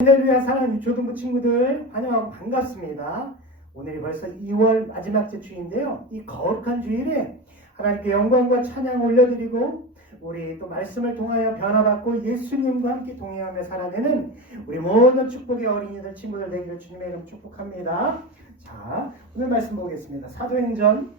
할렐루야. 사랑하는 초등부 친구들 환영하고 반갑습니다. 오늘이 벌써 2월 마지막 주인데요. 이 거룩한 주일에 하나님께 영광과 찬양 올려드리고 우리 또 말씀을 통하여 변화받고 예수님과 함께 동행하며 살아내는 우리 모든 축복의 어린이들 친구들 되기를 주님의 이름 축복합니다. 자, 오늘 말씀 보겠습니다. 사도행전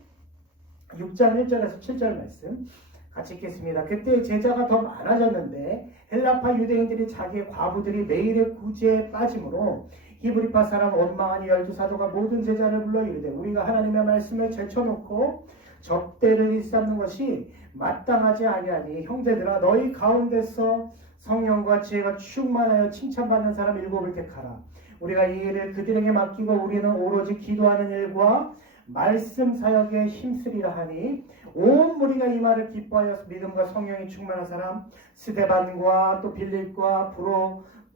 6장 1절에서 7절 말씀 같이 읽겠습니다. 그때 제자가 더 많아졌는데 헬라파 유대인들이 자기의 과부들이 매일의 구제에 빠짐으로 히브리파 사람 원망하니 12사도가 모든 제자를 불러 이르되 우리가 하나님의 말씀을 제쳐놓고 접대를 일삼는 것이 마땅하지 아니하니 형제들아 너희 가운데서 성령과 지혜가 충만하여 칭찬받는 사람 7을 택하라. 우리가 이 일을 그들에게 맡기고 우리는 오로지 기도하는 일과 말씀 사역에 힘쓰리라 하니 온 무리가 이 말을 기뻐하여 믿음과 성령이 충만한 사람 스데반과 또 빌립과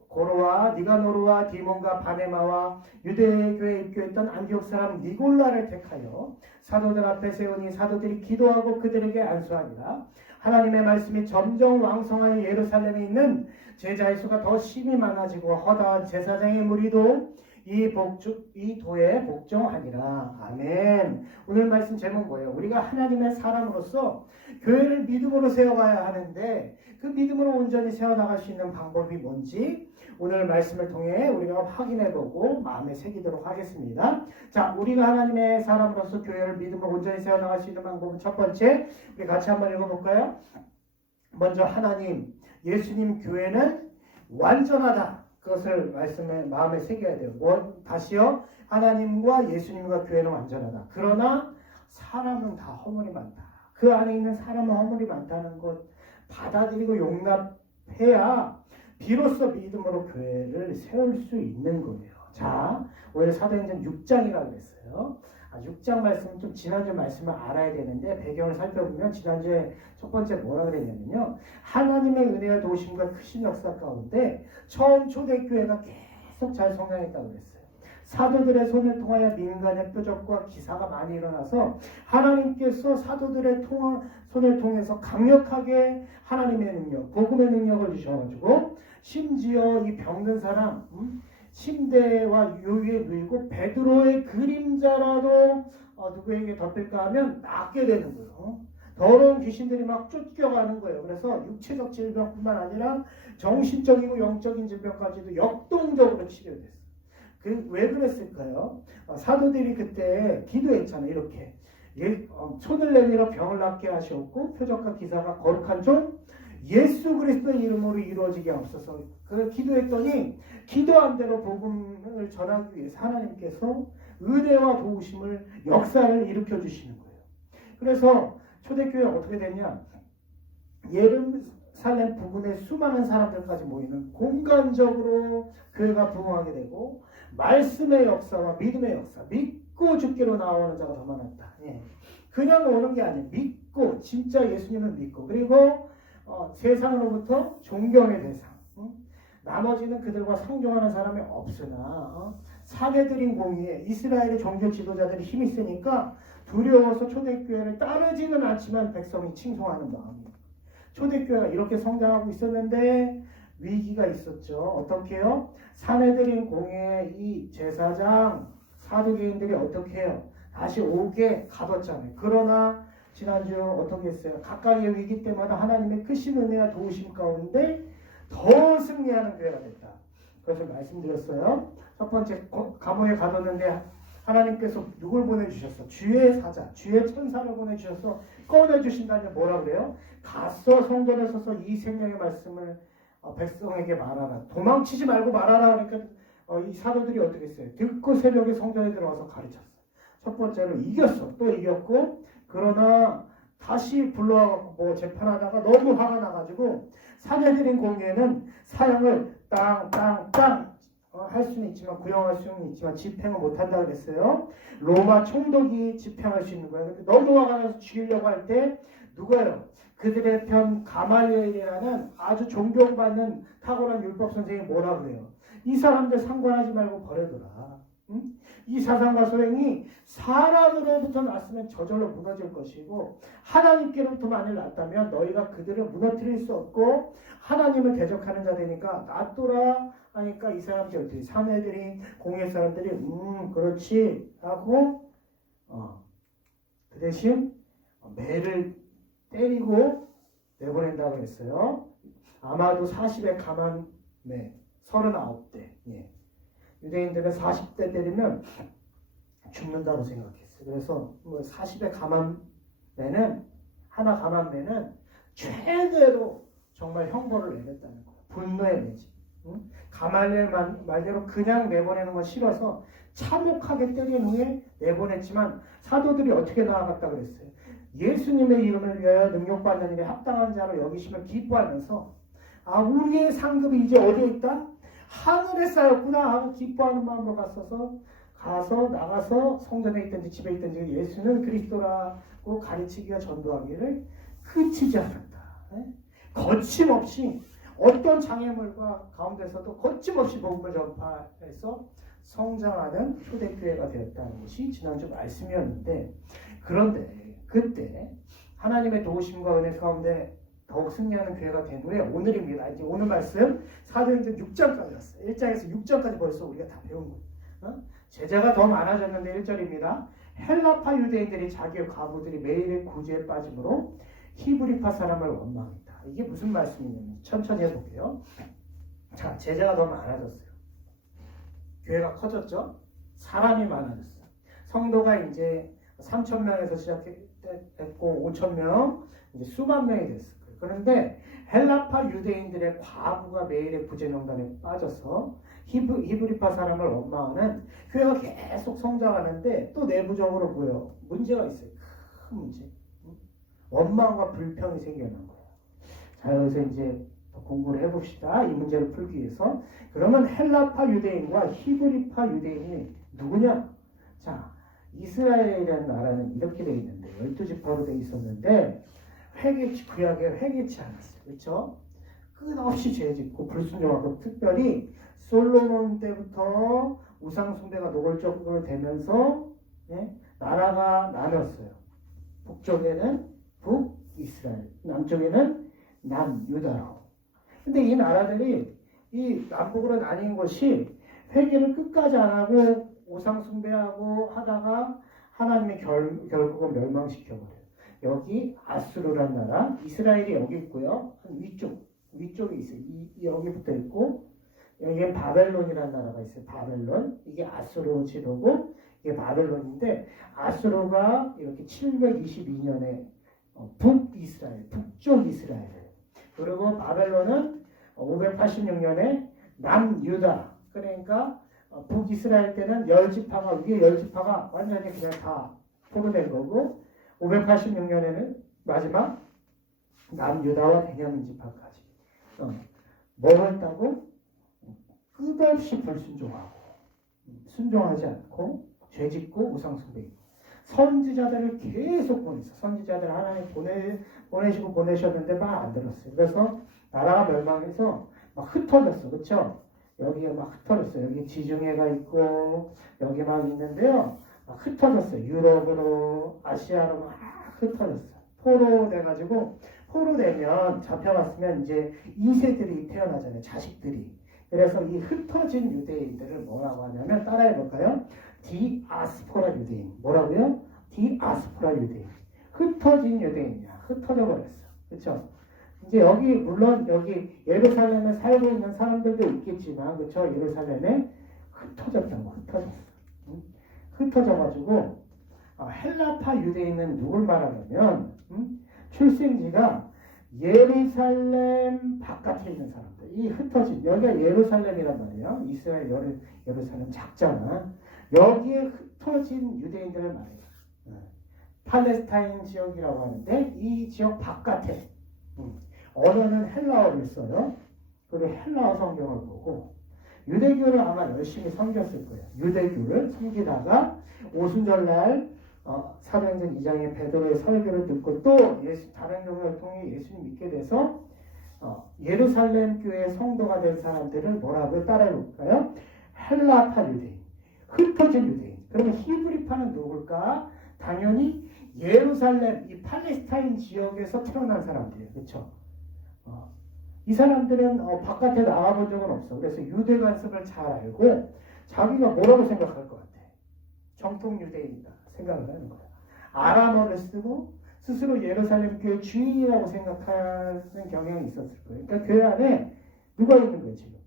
고로와 니가노르와 디몬과 바네마와 유대교에 입교했던 안디옥 사람 니골라를 택하여 사도들 앞에 세우니 사도들이 기도하고 그들에게 안수하니라. 하나님의 말씀이 점점 왕성하여 예루살렘에 있는 제자의 수가 더 심히 많아지고 허다한 제사장의 무리도 이 도에 복종하니라. 아멘. 오늘 말씀 제목 뭐예요? 우리가 하나님의 사람으로서 교회를 믿음으로 세워가야 하는데 그 믿음으로 온전히 세워나갈 수 있는 방법이 뭔지 오늘 말씀을 통해 우리가 확인해보고 마음에 새기도록 하겠습니다. 자, 우리가 하나님의 사람으로서 교회를 믿음으로 온전히 세워나갈 수 있는 방법은 첫 번째, 우리 같이 한번 읽어볼까요? 먼저 하나님, 예수님 교회는 완전하다. 그것을 말씀에 마음에 새겨야 돼요. 다시요. 하나님과 예수님과 교회는 완전하다. 그러나 사람은 다 허물이 많다. 그 안에 있는 사람은 허물이 많다는 것 받아들이고 용납해야 비로소 믿음으로 교회를 세울 수 있는 거예요. 자, 오늘 사도행전 6장이라고 그랬어요. 6장 말씀은 좀 지난주 말씀을 알아야 되는데 배경을 살펴보면 지난주에 첫 번째 뭐라 그랬냐면요. 하나님의 은혜와 도우심과 크신 역사 가운데 처음 초대교회가 계속 잘 성장했다고 그랬어요. 사도들의 손을 통하여 민간의 표적과 기사가 많이 일어나서 하나님께서 사도들의 손을 통해서 강력하게 하나님의 능력, 복음의 능력을 주셔가지고 심지어 이 병든 사람 침대와 유위에 누이고 베드로의 그림자라도 누구에게 덮일까 하면 낫게 되는 거예요. 더러운 귀신들이 막 쫓겨가는 거예요. 그래서 육체적 질병뿐만 아니라 정신적이고 영적인 질병까지도 역동적으로 치료됐어요. 왜 그랬을까요? 사도들이 그때 기도했잖아요. 이렇게 손을 내밀어 병을 낫게 하셨고 표적과 기사가 거룩한 종 예수 그리스도의 이름으로 이루어지게 하옵소서. 그걸 기도했더니 기도한 대로 복음을 전하기 위해서 하나님께서 은혜와 도우심을 역사를 일으켜 주시는 거예요. 그래서 초대교회가 어떻게 됐냐? 예루살렘 부근에 수많은 사람들까지 모이는 공간적으로 교회가 부흥하게 되고 말씀의 역사와 믿음의 역사, 믿고 죽기로 나오는 자가 더 많았다. 그냥 오는 게 아니에요. 믿고 진짜 예수님을 믿고 그리고 세상으로부터 존경의 대상. 나머지는 그들과 상종하는 사람이 없으나 사내들인 공의에 이스라엘의 종교 지도자들이 힘이 세니까 두려워서 초대교회를 따르지는 않지만 백성이 칭송하는 마음이에요. 초대교회가 이렇게 성장하고 있었는데 위기가 있었죠. 어떻게요? 사내들인 공의에 이 제사장 사두개인들이 어떻게 해요? 다시 오게 가뒀잖아요. 그러나 지난주 어떻게 했어요? 각각의 위기 때마다 하나님의 크신 은혜와 도우심 가운데 더 승리하는 교회가 됐다. 그것을 말씀드렸어요. 첫 번째 감옥에 가뒀는데 하나님께서 누굴 보내주셨어? 주의 사자, 주의 천사를 보내주셔서 꺼내주신다면 뭐라 그래요? 가서 성전에 서서 이 생명의 말씀을 백성에게 말하라. 도망치지 말고 말하라. 그러니까 이 사도들이 어떻게 했어요? 듣고 새벽에 성전에 들어가서 가르쳤어요. 첫 번째로 이겼어. 또 이겼고 그러나 다시 불러가고 재판하다가 너무 화가 나가지고 사내들인 공예는 사형을 땅땅땅 할 수는 있지만 구형할 수는 있지만 집행을 못한다 그랬어요. 로마 총독이 집행할 수 있는 거예요. 근데 너무 화가 나서 죽이려고 할 때 누가요? 그들의 편 가말리엘이라는 아주 존경받는 탁월한 율법 선생이 뭐라 그래요? 이 사람들 상관하지 말고 버려둬라. 이 사상과 소행이 사람으로부터 났으면 저절로 무너질 것이고 하나님께로부터 만일 났다면 너희가 그들을 무너뜨릴 수 없고 하나님을 대적하는 자 되니까 놔둬라 하니까 이 사람들 어떻게 사내들이 공예 사람들이 그렇지 하고 그 대신 매를 때리고 내보낸다고 했어요. 아마도 40에 감한 매 39대. 예. 유대인들은 40대 때리면 죽는다고 생각했어요. 그래서 40에 감한 매는 하나 감한 매는 최대로 정말 형벌을 내렸다는 거예요. 분노의 매지. 가말리엘 말대로 그냥 내보내는 건 싫어서 참혹하게 때린 후에 내보냈지만 사도들이 어떻게 나아갔다 그랬어요. 예수님의 이름을 위하여 능력받는 일에 합당한 자로 여기심을 기뻐하면서 우리의 상급이 이제 어디에 있다? 하늘에 쌓였구나 하고 기뻐하는 마음으로 가서 나가서 성전에 있든지 집에 있든지 예수는 그리스도라고 가르치기와 전도하기를 그치지 않았다. 거침없이 어떤 장애물과 가운데서도 거침없이 복음을 전파해서 성장하는 초대교회가 되었다는 것이 지난주 말씀이었는데, 그런데 그때 하나님의 도우심과 은혜 가운데 더욱 승리하는 교회가 된 후에 오늘입니다. 이제 오늘 말씀 사도행전 6장까지 왔어요. 1장에서 6장까지 벌써 우리가 다 배운 거예요. 제자가 더 많아졌는데 1절입니다. 헬라파 유대인들이 자기의 과부들이 매일의 구제에 빠짐으로 히브리파 사람을 원망했다. 이게 무슨 말씀이냐면 천천히 해볼게요. 자, 제자가 더 많아졌어요. 교회가 커졌죠. 사람이 많아졌어요. 성도가 이제 3,000명에서 시작했고 5,000명, 이제 수만 명이 됐어요. 그런데 헬라파 유대인들의 과부가 매일의 구제 명단에 빠져서 히브리파 사람을 원망하는 교회가 계속 성장하는데 또 내부적으로 뭐예요? 문제가 있어요. 큰 문제. 원망과 불평이 생겨난 거예요. 자, 여기서 이제 공부를 해봅시다. 이 문제를 풀기 위해서. 그러면 헬라파 유대인과 히브리파 유대인이 누구냐? 자, 이스라엘이라는 나라는 이렇게 되어 있는데 12지파로 되어 있었는데 구약에 회개치 않았어요. 그렇죠? 끝없이 죄짓고 불순종하고, 특별히 솔로몬 때부터 우상숭배가 노골적으로 되면서 나라가 나눴어요. 북쪽에는 북이스라엘, 남쪽에는 남유다로. 근데 이 나라들이 이 남북으로 나뉜 것이 회개를 끝까지 안 하고 우상숭배하고 하다가 하나님이 결국은 멸망시켜버려요. 여기 아수르란 나라, 이스라엘이 여기 있고요. 한 위쪽에 있어요. 여기 붙어 있고, 여기에 바벨론이라는 나라가 있어요. 바벨론. 이게 아수르 지도고, 이게 바벨론인데, 아수르가 이렇게 722년에 북이스라엘, 북쪽 이스라엘. 그리고 바벨론은 586년에 남유다. 그러니까 북이스라엘 때는 10지파가, 위에 10지파가 완전히 그냥 다 포로된 거고, 586년에는 마지막 남유다와 베냐민 지파까지 뭐 했다고? 끝없이 불순종하고 순종하지 않고 죄짓고 우상숭배하고 선지자들을 계속 보냈어. 선지자들 하나님 보내시고 보내셨는데 막 안 들었어요. 그래서 나라가 멸망해서 막 흩어졌어. 그렇죠? 여기에 막 흩어졌어요. 여기 지중해가 있고 여기 막 있는데요. 막 흩어졌어요. 유럽으로, 아시아로 막 흩어졌어요. 포로 돼가지고, 포로 되면 잡혀갔으면 이제 2세들이 태어나잖아요. 자식들이. 그래서 이 흩어진 유대인들을 뭐라고 하냐면, 따라해볼까요? 디아스포라 유대인. 뭐라고요? 디아스포라 유대인. 흩어진 유대인이야. 흩어져 버렸어. 그렇죠? 이제 여기 물론 여기 예루살렘에 살고 있는 사람들도 있겠지만, 그렇죠? 예루살렘에 흩어졌다고. 흩어져가지고 헬라파 유대인은 누굴 말하냐면 출생지가 예루살렘 바깥에 있는 사람들. 이 흩어진, 여기가 예루살렘이란 말이에요. 이스라엘 예루살렘 작잖아. 여기에 흩어진 유대인들을 말해요. 팔레스타인 지역이라고 하는데 이 지역 바깥에 언어는 헬라어를 써요. 그리고 헬라어 성경을 보고 유대교를 아마 열심히 섬겼을 거예요. 유대교를 섬기다가 오순절날 사도행전 2장의 베드로의 설교를 듣고 또 다른 교회를 통해 예수님 믿게 돼서 예루살렘 교회 성도가 된 사람들을 뭐라고 따라해볼까요? 헬라파 유대인, 흩어진 유대인. 그러면 히브리파는 누굴까? 당연히 예루살렘, 이 팔레스타인 지역에서 태어난 사람들이에요. 그렇죠? 이 사람들은 바깥에 나가본 적은 없어. 그래서 유대 관습을 잘 알고 자기가 뭐라고 생각할 것 같아? 정통 유대인이다 생각을 하는 거야. 아람어를 쓰고 스스로 예루살렘 교회 주인이라고 생각하는 경향이 있었을 거예요. 그러니까 교회 안에 누가 있는 거예요 지금?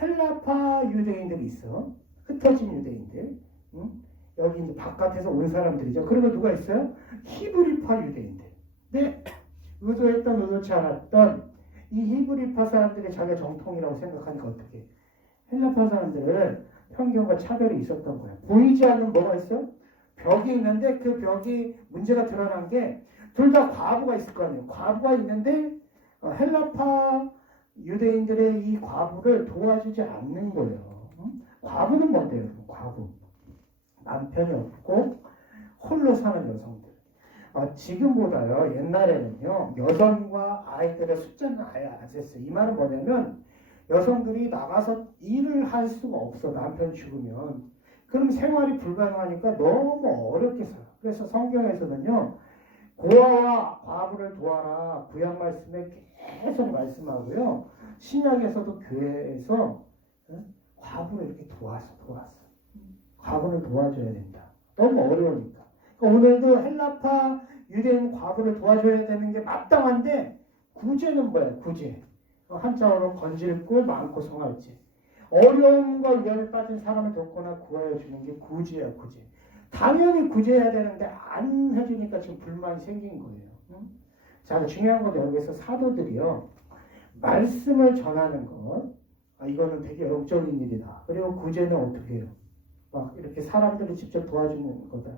헬라파 유대인들이 있어. 흩어진 유대인들. 응? 여기 이제 바깥에서 온 사람들이죠. 그리고 누가 있어요? 히브리파 유대인들. 근데 의도했던 의도치 않았던 이 히브리파 사람들이 자기가 정통이라고 생각하니까 어떻게 해? 헬라파 사람들은 편견과 차별이 있었던 거야. 보이지 않는 뭐가 있어? 벽이 있는데 그 벽이 문제가 드러난 게 둘 다 과부가 있을 거 아니에요. 과부가 있는데 헬라파 유대인들의 이 과부를 도와주지 않는 거예요. 과부는 뭔데요? 과부. 남편이 없고 홀로 사는 여성들. 지금보다요 옛날에는요 여성과 아이들의 숫자는 아예 안 셌어요. 이 말은 뭐냐면 여성들이 나가서 일을 할 수가 없어. 남편 죽으면. 그럼 생활이 불가능하니까 너무 어렵게 살아. 그래서 성경에서는요 고아와 과부를 도와라 구약 말씀에 계속 말씀하고요 신약에서도 교회에서 과부를 이렇게 도왔어. 과부를 도와줘야 된다. 너무 어려우니까. 그러니까 오늘도 헬라파 유대인 과부를 도와줘야 되는 게 마땅한데 구제는 뭐야? 구제. 한자어로 건질고 많고 성할지. 어려움과 위험에 빠진 사람을 돕거나 구하여 주는 게 구제야, 구제. 당연히 구제해야 되는데 안 해주니까 지금 불만이 생긴 거예요. 응? 자, 중요한 건 여기서 사도들이요. 말씀을 전하는 것. 이거는 되게 영적인 일이다. 그리고 구제는 어떻게 해요? 막 이렇게 사람들을 직접 도와주는 거다.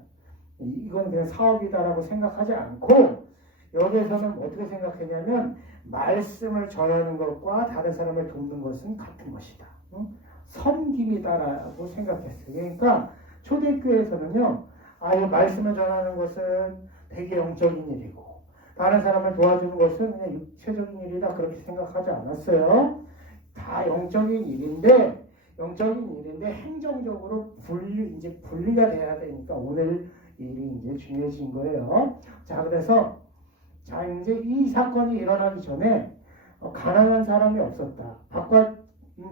이건 그냥 사업이다라고 생각하지 않고 여기에서는 어떻게 생각했냐면 말씀을 전하는 것과 다른 사람을 돕는 것은 같은 것이다. 섬김이다라고 생각했어요. 그러니까 초대교회에서는요. 이 말씀을 전하는 것은 되게 영적인 일이고 다른 사람을 도와주는 것은 그냥 육체적인 일이다 그렇게 생각하지 않았어요. 다 영적인 일인데 행정적으로 분리가 돼야 되니까 오늘 일이 이제 중요해진 거예요. 자, 그래서 이제 이 사건이 일어나기 전에 가난한 사람이 없었다. 바깥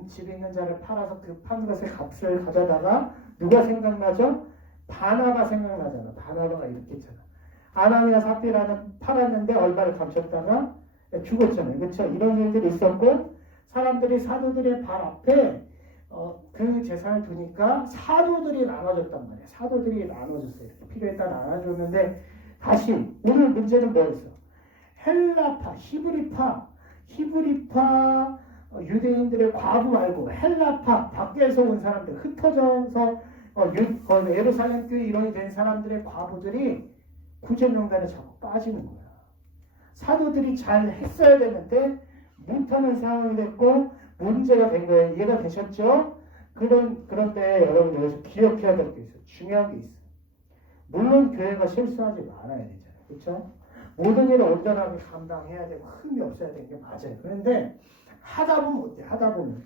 집에 있는 자를 팔아서 그 판 것의 값을 가져다가 누가 생각나죠? 바나바 생각나잖아. 바나바가 이렇게 했잖아. 아나니아 삽비라는 팔았는데 얼마를 감췄다가 죽었잖아요. 그렇죠? 이런 일들이 있었고 사람들이 사도들의 발 앞에 그 재산을 두니까 사도들이 나눠줬단 말이에요. 사도들이 나눠줬어요. 이렇게 필요에 따라 나눠줬는데 다시 오늘 문제는 뭐였어? 헬라파, 히브리파 유대인들의 과부 말고 헬라파 밖에서 온 사람들 흩어져서 예루살렘 교회 일원이 된 사람들의 과부들이 구제명단에 자꾸 빠지는 거야. 사도들이 잘 했어야 되는데 못하는 상황이 됐고 문제가 된 거예요. 이해가 되셨죠? 그런데 여러분 여기서 기억해야 될 게 있어요. 중요한 게 있어요. 물론 교회가 실수하지 말아야 되잖아요. 그렇죠? 모든 일을 온전하게 감당해야 되고 흠이 없어야 되는 게 맞아요. 그런데 하다 보면 어때? 하다 보면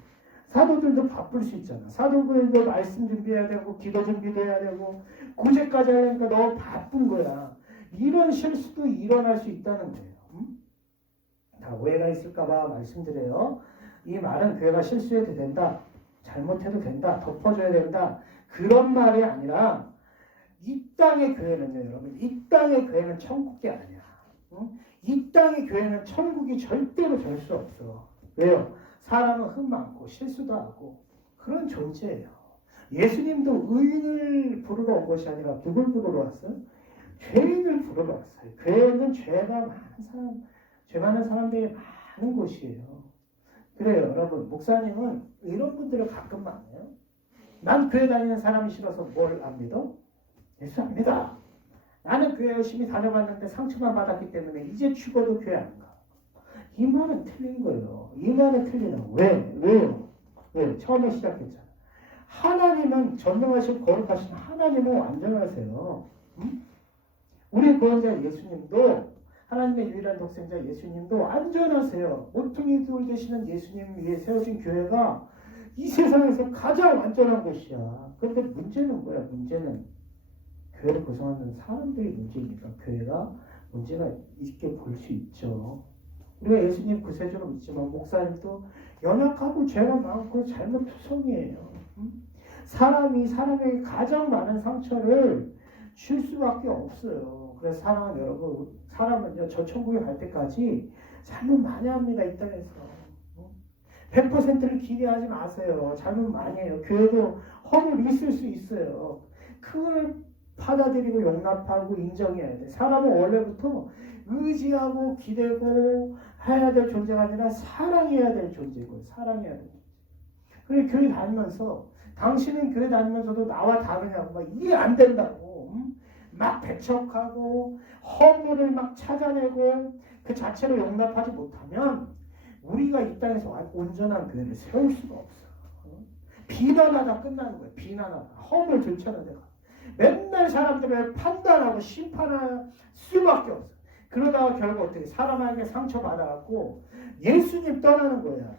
사도들도 바쁠 수 있잖아. 사도들도 말씀 준비해야 되고 기도 준비도 해야 되고 구제까지 하려니까 너무 바쁜 거야. 이런 실수도 일어날 수 있다는 거예요. 다 오해가 있을까봐 말씀드려요. 이 말은 교회가 실수해도 된다. 잘못해도 된다. 덮어줘야 된다. 그런 말이 아니라 이 땅의 교회는요. 여러분 이 땅의 교회는 천국이 아니야. 이 땅의 교회는 천국이 절대로 될 수 없어. 왜요? 사람은 흠 많고 실수도 하고 그런 존재예요. 예수님도 의인을 부르러 온 것이 아니라 누굴 부르러 왔어요? 죄인을 부르러 왔어요. 교회는 죄 많은 사람들이 많은 곳이에요. 그래요, 여러분. 목사님은 이런 분들을 가끔 만나요. 난 교회 다니는 사람이 싫어서 뭘 안 믿어? 예수 안 믿어. 나는 교회 열심히 다녀봤는데 상처만 받았기 때문에 이제 죽어도 교회 안 가. 이 말은 틀린 거예요. 이 말은 틀리다고. 왜요? 처음에 시작했잖아. 하나님은 전능하시고 거룩하신 하나님은 완전하세요. 응? 우리 구원자 예수님도 하나님의 유일한 독생자 예수님도 완전하세요. 모퉁이 돌 되시는 예수님 위에 세워진 교회가 이 세상에서 가장 완전한 곳이야. 그런데 문제는 뭐야? 문제는 교회를 구성하는 사람들이 문제니까 교회가 문제가 있게 볼 수 있죠. 우리가 예수님 구세주로 믿지만 목사님도 연약하고 죄가 많고 잘못투성이에요. 사람에게 가장 많은 상처를 줄 수밖에 없어요. 그래서 사랑하는 여러분, 사람은요 저 천국에 갈 때까지 잘못 많이 합니다. 이 땅에서 100%를 기대하지 마세요. 잘못 많이 해요. 교회도 허물 있을 수 있어요. 그걸 받아들이고 용납하고 인정해야 돼. 사람은 원래부터 의지하고 기대고 해야 될 존재가 아니라 사랑해야 될 존재고요. 사랑해야 될 존재. 그래 교회 다니면서 당신은 교회 다니면서도 나와 다르냐고 막 이해 안 된다고 막 배척하고 허물을 막 찾아내고 그 자체를 용납하지 못하면 우리가 이 땅에서 온전한 교회를 세울 수가 없어. 비난하다 끝나는 거예요. 비난하다. 허물 들춰는 데가. 맨날 사람들을 판단하고 심판할 수밖에 없어. 그러다가 결국 어떻게 사람에게 상처받아갖고 예수님 떠나는 거야.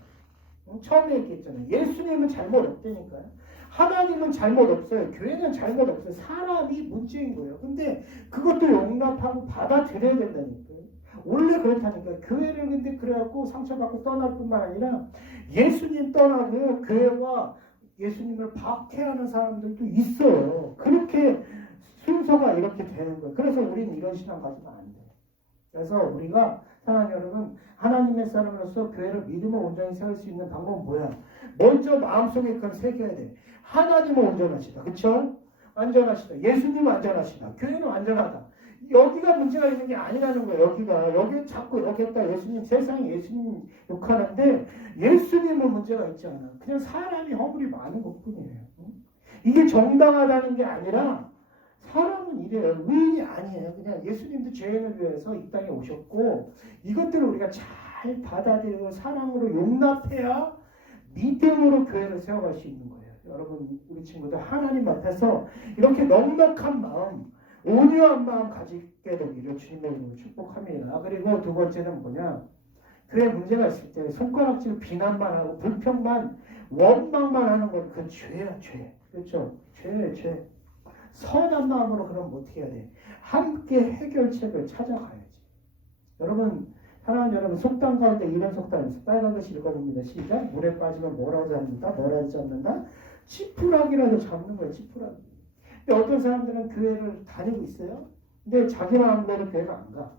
처음에 얘기했잖아요. 예수님은 잘못 없다니까요. 하나님은 잘못 없어요. 교회는 잘못 없어요. 사람이 문제인 거예요. 근데 그것도 용납하고 받아들여야 된다니까요. 원래 그렇다니까요. 교회를 근데 그래갖고 상처받고 떠날 뿐만 아니라 예수님 떠나고요. 교회와 예수님을 박해하는 사람들도 있어요. 그렇게 순서가 이렇게 되는 거예요. 그래서 우리는 이런 신앙 가지면 안 돼요. 그래서 우리가 사랑하는 여러분, 하나님의 사람으로서 교회를 믿음을 온전히 세울 수 있는 방법은 뭐야? 먼저 마음속에 그건 새겨야 돼. 하나님은 온전하시다. 그쵸? 완전하시다. 예수님은 완전하시다. 교회는 완전하다. 여기가 문제가 있는 게 아니라는 거예요. 여기 자꾸 이렇게 했다. 예수님, 세상에 예수님 욕하는데 예수님은 문제가 있지 않아. 그냥 사람이 허물이 많은 것 뿐이에요. 이게 정당하다는 게 아니라 사람은 이래요. 의인이 아니에요. 그냥 예수님도 죄인을 위해서 이 땅에 오셨고 이것들을 우리가 잘 받아들이고 사랑으로 용납해야 믿음으로 교회를 세워갈 수 있는 거예요. 여러분, 우리 친구들 하나님 앞에서 이렇게 넉넉한 마음, 온유한 마음 가지게 되기를 주님의 이름으로 축복합니다. 그리고 두 번째는 뭐냐? 교회 문제가 있을 때 손가락질 비난만 하고 불평만 원망만 하는 건 그건 죄야, 죄. 그렇죠? 죄예요, 죄. 선한 마음으로 그럼 어떻게 해야 돼? 함께 해결책을 찾아가야지. 여러분, 사랑하는 여러분, 속담 가운데 이런 속담이 있어요. 빨간 글씨 읽어봅니다. 시작. 물에 빠지면 뭐라고 잡는다? 뭐라고 잡는다? 지푸라기라도 잡는 거예요. 지푸라기. 근데 어떤 사람들은 교회를 다니고 있어요. 근데 자기 마음대로 교회가 안 가.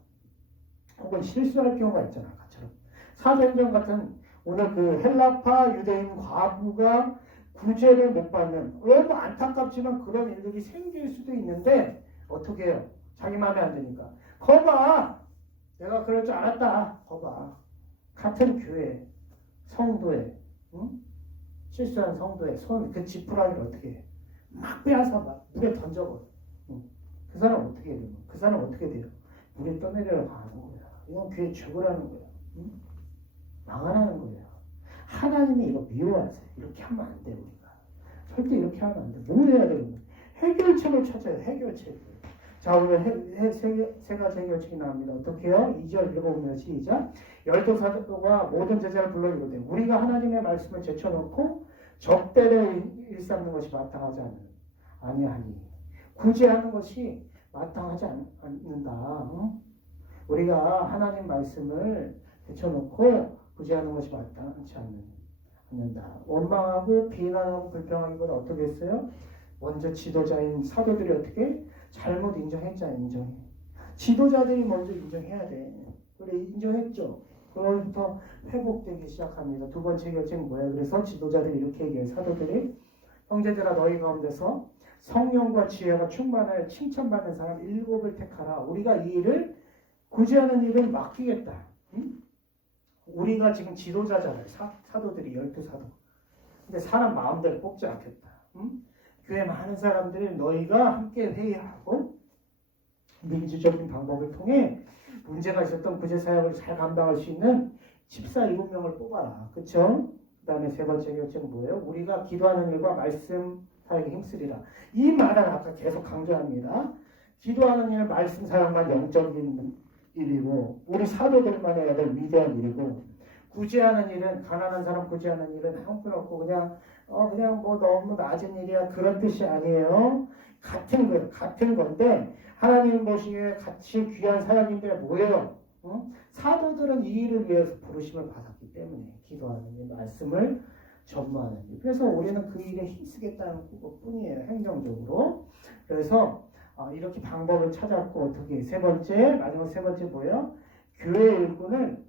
혹은 실수할 경우가 있잖아. 아까처럼. 사도행전 같은 오늘 그 헬라파 유대인 과부가 구제를 못 받는 너무 안타깝지만 그런 일들이 생길 수도 있는데 어떻게 해요? 자기 마음에 안 드니까. 거봐. 내가 그럴 줄 알았다. 거봐. 같은 교회 성도에 응? 실수한 성도의 그 지푸라기를 어떻게 해? 막 빼앗아 막 물에 던져버려. 응. 그 사람 어떻게 해요? 그 사람 어떻게 돼요? 물에 떠내려 가는 거야. 이건 교회 죽으라는 거야. 응? 망하라는 거예요. 하나님이 이거 미워하세요. 이렇게 하면 안 돼, 우리가. 절대 이렇게 하면 안 돼. 뭘 해야 되는 거예요? 해결책을 찾아야 돼, 해결책을. 자, 오늘 세 가지 해결책이 나옵니다. 어떻게 해요? 2절 읽어보면 시작. 열두 사도가 모든 제자를 불러 이르되 우리가 하나님의 말씀을 제쳐놓고 적대를 일삼는 것이 마땅하지 아니하니. 구제하는 것이 마땅하지 않는다. 응? 우리가 하나님 말씀을 제쳐놓고 구제하는 것이 마땅하지 않는다. 원망하고 비난하고 불평하기보다 어떻게 했어요? 먼저 지도자인 사도들이 어떻게? 잘못 인정했잖아요. 인정해. 지도자들이 먼저 인정해야 돼. 그래 인정했죠. 그로부터 회복되기 시작합니다. 두 번째 결정은 뭐예요? 그래서 지도자들이 이렇게 얘기해요. 사도들이 형제들아 너희 가운데서 성령과 지혜가 충만할 칭찬받는 사람 7을 택하라. 우리가 이 일을 구제하는 일을 맡기겠다. 응? 우리가 지금 지도자잖아요. 사도들이 12사도. 근데 사람 마음대로 뽑지 않겠다. 응? 교회 많은 사람들이 너희가 함께 회의하고 민주적인 방법을 통해 문제가 있었던 구제 사역을 잘 감당할 수 있는 14, 7명을 뽑아라. 그렇죠? 그 다음에 세 번째 결정은 뭐예요? 우리가 기도하는 일과 말씀 사역에 힘쓰리라. 이 말은 아까 계속 강조합니다. 기도하는 일, 말씀 사역만 영적인 일이고 우리 사도들만 해야 될 위대한 일이고 구제하는 일은 가난한 사람 구제하는 일은 형편없고 그냥 뭐 너무 낮은 일이야 그런 뜻이 아니에요. 같은 건데 하나님 보시기에 같이 귀한 사역인데 뭐예요? 사도들은 이 일을 위해서 부르심을 받았기 때문에 기도하는 이 말씀을 전무하는 일. 그래서 우리는 그 일에 힘쓰겠다는 것뿐이에요. 행정적으로. 그래서 이렇게 방법을 찾았고 어떻게 세 번째 마지막 세 번째 뭐예요? 교회 일꾼을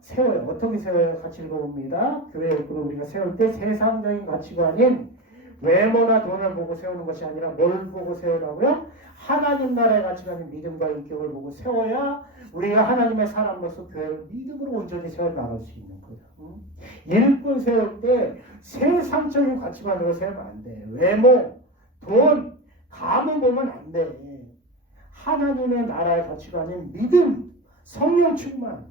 세워요. 어떻게 세워요? 같이 읽어봅니다. 교회 일꾼을 우리가 세울 때 세상적인 가치관인 외모나 돈을 보고 세우는 것이 아니라 뭘 보고 세우라고요? 하나님 나라의 가치관인 믿음과 인격을 보고 세워야 우리가 하나님의 사람으로서 교회를 믿음으로 온전히 세워 나갈 수 있는 거예요. 일꾼 세울 때 세상적인 가치관으로 세우면 안 돼. 외모, 돈, 가문 보면 안 돼. 하나님의 나라의 가치관인 믿음, 성령 충만,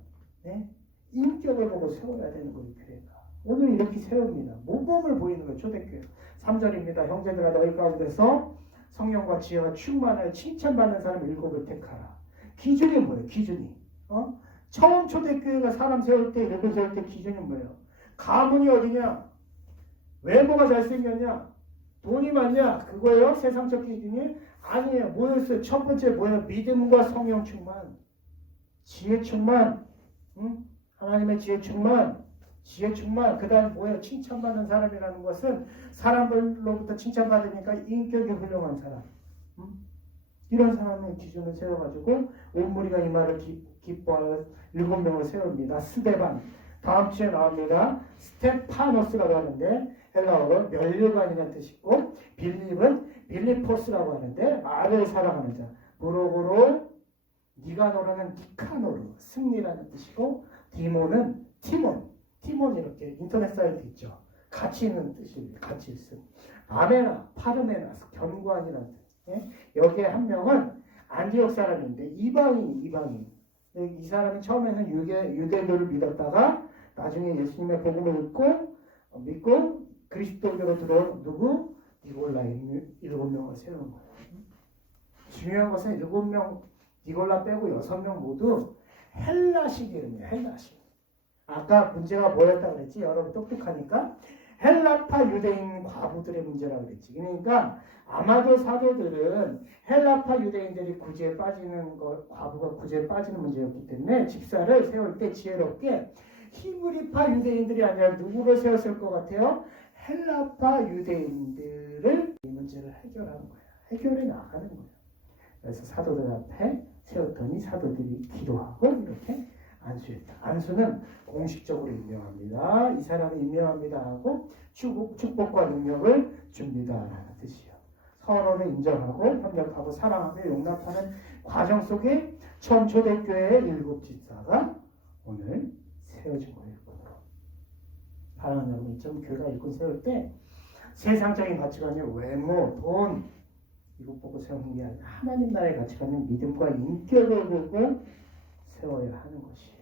인격을 보고 세워야 되는 거예요. 교회가. 오늘 이렇게 세웁니다. 모범을 보이는 거예요. 초대교회. 3절입니다. 형제들아 너희 가운데서 성령과 지혜와 충만하여 칭찬받는 사람 7을 택하라. 기준이 뭐예요? 기준이. 처음 초대교회가 사람 세울 때, 일꾼 세울 때 기준이 뭐예요? 가문이 어디냐? 외모가 잘생겼냐? 돈이 많냐? 그거예요? 세상적 기준이? 아니에요. 뭐였어요? 첫 번째 뭐예요? 믿음과 성령 충만. 지혜 충만. 하나님의 지혜 충만. 지혜 충만. 그 다음 뭐예요? 칭찬받는 사람이라는 것은 사람들로부터 칭찬받으니까 인격이 훌륭한 사람. 이런 사람의 기준을 세워가지고 온 무리가 이 말을 기뻐하여 7명을 세웁니다. 스데반. 다음 주에 나옵니다. 스테파노스라고 하는데 헬라어로 멸류관이라는 뜻이고 빌립은 빌리포스라고 하는데 말을 사랑하는 자. 무로고로 니가노라는 니카노르 승리라는 뜻이고 디모는 티몬 이렇게 인터넷 사이트 있죠. 같이 있는 뜻입니다. 같이 있음. 아메나 파르메나스 견고한이라는 뜻. 여기에 한 명은 안디옥 사람인데 이방인. 이 사람이 처음에는 유대교를 믿었다가 나중에 예수님의 복음을 믿고 그리스도교로 들어온 누구? 니골라 7명을 세우는 거예요. 중요한 것은 7명 니골라 빼고 6명 모두 헬라식 이름이에요. 헬라식. 아까 문제가 뭐였다 그랬지? 여러분 똑똑하니까 헬라파 유대인 과부들의 문제라고 그랬지. 그러니까 아마도 사도들은 헬라파 유대인들이 구제에 빠지는 것, 과부가 구제에 빠지는 문제였기 때문에 집사를 세울 때 지혜롭게 히브리파 유대인들이 아니라 누구를 세웠을 것 같아요? 헬라파 유대인들을 이 문제를 해결하는 거예요. 해결해 나가는 거예요. 그래서 사도들 앞에 세웠더니 사도들이 기도하고 이렇게 안수했다. 안수는 공식적으로 임명합니다. 이 사람이 임명합니다 하고 축복과 능력을 줍니다 라는 뜻이요. 서로를 인정하고 협력하고 사랑하고 용납하는 과정 속에 처음 초대교회의 7 집사가 오늘 세워진 거예요. 사랑하는 여러분, 이처럼 교회가 일꾼 세울 때 세상적인 가치관이 외모, 돈 이것 보고 세우는 게 아니라 하나님 나라의 가치관은 믿음과 인격을 보고 세워야 하는 것이에요.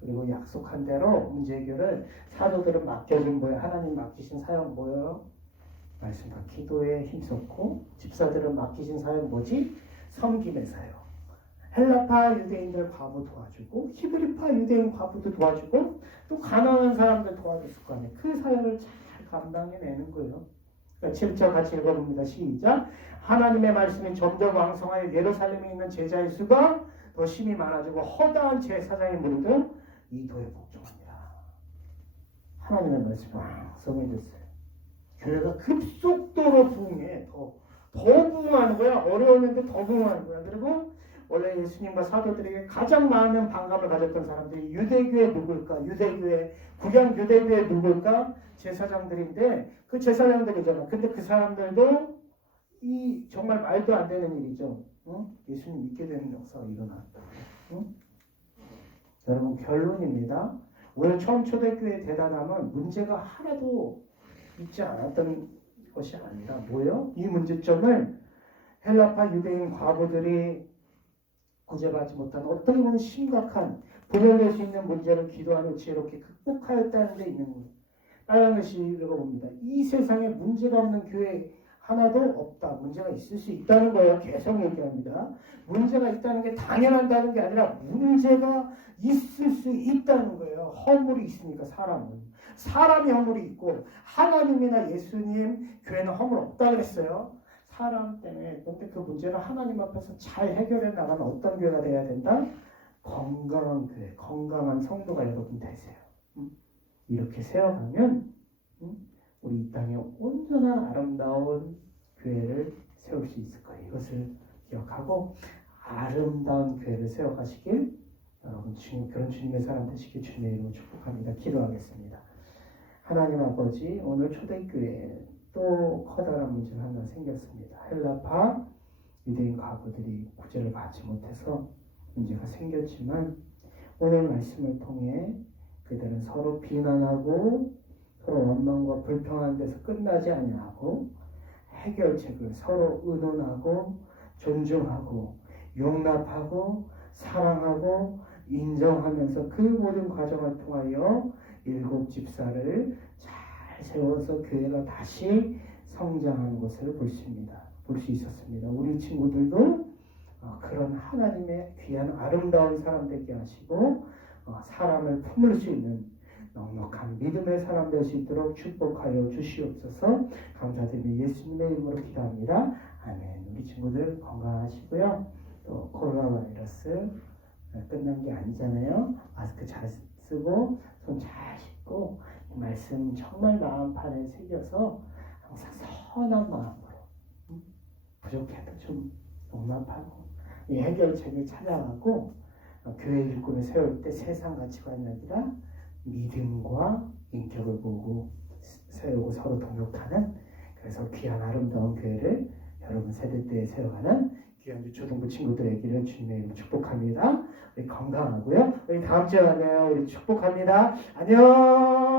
그리고 약속한 대로 문제 해결을 사도들은 맡겨준 뭐예요? 하나님 맡기신 사역 뭐예요? 말씀과 기도에 힘썼고 집사들은 맡기신 사역 뭐지? 섬김의 사역. 헬라파 유대인들 과부 도와주고 히브리파 유대인 과부도 도와주고 또 가난한 사람들 도와줬을 거 아니에요. 그 사역을 잘 감당해내는 거예요. 그러니까 7절 같이 읽어봅니다. 시작. 하나님의 말씀이 점점 왕성하여 예루살렘에 있는 제자의 수가 더 심히 많아지고 허다한 제사장의 무리도 이 도에 복종합니다. 하나님의 말씀이 왕성해졌어요. 교회가 급속도로 부흥해. 더 부흥하는 거야. 어려웠는데 더 부흥하는 거야. 그리고 원래 예수님과 사도들에게 가장 많은 반감을 가졌던 사람들이 유대교회 누굴까? 구약 유대교회 누굴까? 제사장들인데 그 제사장들이잖아. 근데 그 사람들도 이 정말 말도 안 되는 일이죠. 예수님 믿게 되는 역사가 일어났다. 여러분 결론입니다. 오늘 처음 초대교회의 대단함은 문제가 하나도 있지 않았던 것이 아니라 뭐예요? 이 문제점을 헬라파 유대인 과부들이 구제받지 못한 어떻게 보면 심각한 분열될 수 있는 문제를 기도하며 지혜롭게 극복하였다는 데 있는 거예요. 빨간 글씨 읽어봅니다. 이 세상에 문제가 없는 교회 하나도 없다. 문제가 있을 수 있다는 거예요. 계속 얘기합니다. 문제가 있다는 게 당연한다는 게 아니라 문제가 있을 수 있다는 거예요. 허물이 있으니까 사람이 허물이 있고 하나님이나 예수님 교회는 허물 없다 그랬어요. 사람 때문에. 근데 그 문제는 하나님 앞에서 잘 해결해 나가는 어떤 교회가 돼야 된다? 건강한 교회, 건강한 성도가 여러분 되세요. 이렇게 세워가면 우리 이 땅에 온전한 아름다운 교회를 세울 수 있을 거예요. 이것을 기억하고 아름다운 교회를 세워가시길 여러분 그런 주님의 사람 되시길 주님의 이름으로 축복합니다. 기도하겠습니다. 하나님 아버지, 오늘 초대교회에 또 커다란 문제가 하나 생겼습니다. 헬라파 유대인 가부들이 구제를 받지 못해서 문제가 생겼지만 오늘 말씀을 통해 그들은 서로 비난하고 서로 원망과 불평한 데서 끝나지 아니하고 해결책을 서로 의논하고 존중하고 용납하고 사랑하고 인정하면서 그 모든 과정을 통하여 7 집사를 잘 세워서 교회가 다시 성장하는 것을 볼 수 있었습니다. 우리 친구들도 그런 하나님의 귀한 아름다운 사람 되게 하시고 사람을 품을 수 있는 넉넉한 믿음의 사람 될 수 있도록 축복하여 주시옵소서. 감사드리며 예수님의 이름으로 기도합니다. 아멘. 우리 친구들 건강하시고요. 또 코로나 바이러스 끝난 게 아니잖아요. 마스크 잘 쓰고 손 잘 씻고 이 말씀 정말 마음판에 새겨서 항상 선한 마음으로 부족해도 좀 용납하고 이 해결책을 찾아가고 교회 일꾼을 세울 때 세상 가치관이 아니라 믿음과 인격을 보고 세우고 서로 동역하는, 그래서 귀한 아름다운 교회를 여러분 세대 때에 세워가는 귀한 유초등부 친구들에게는 주님의 이름으로 축복합니다. 우리 건강하고요. 우리 다음 주에 만나요. 우리 축복합니다. 안녕.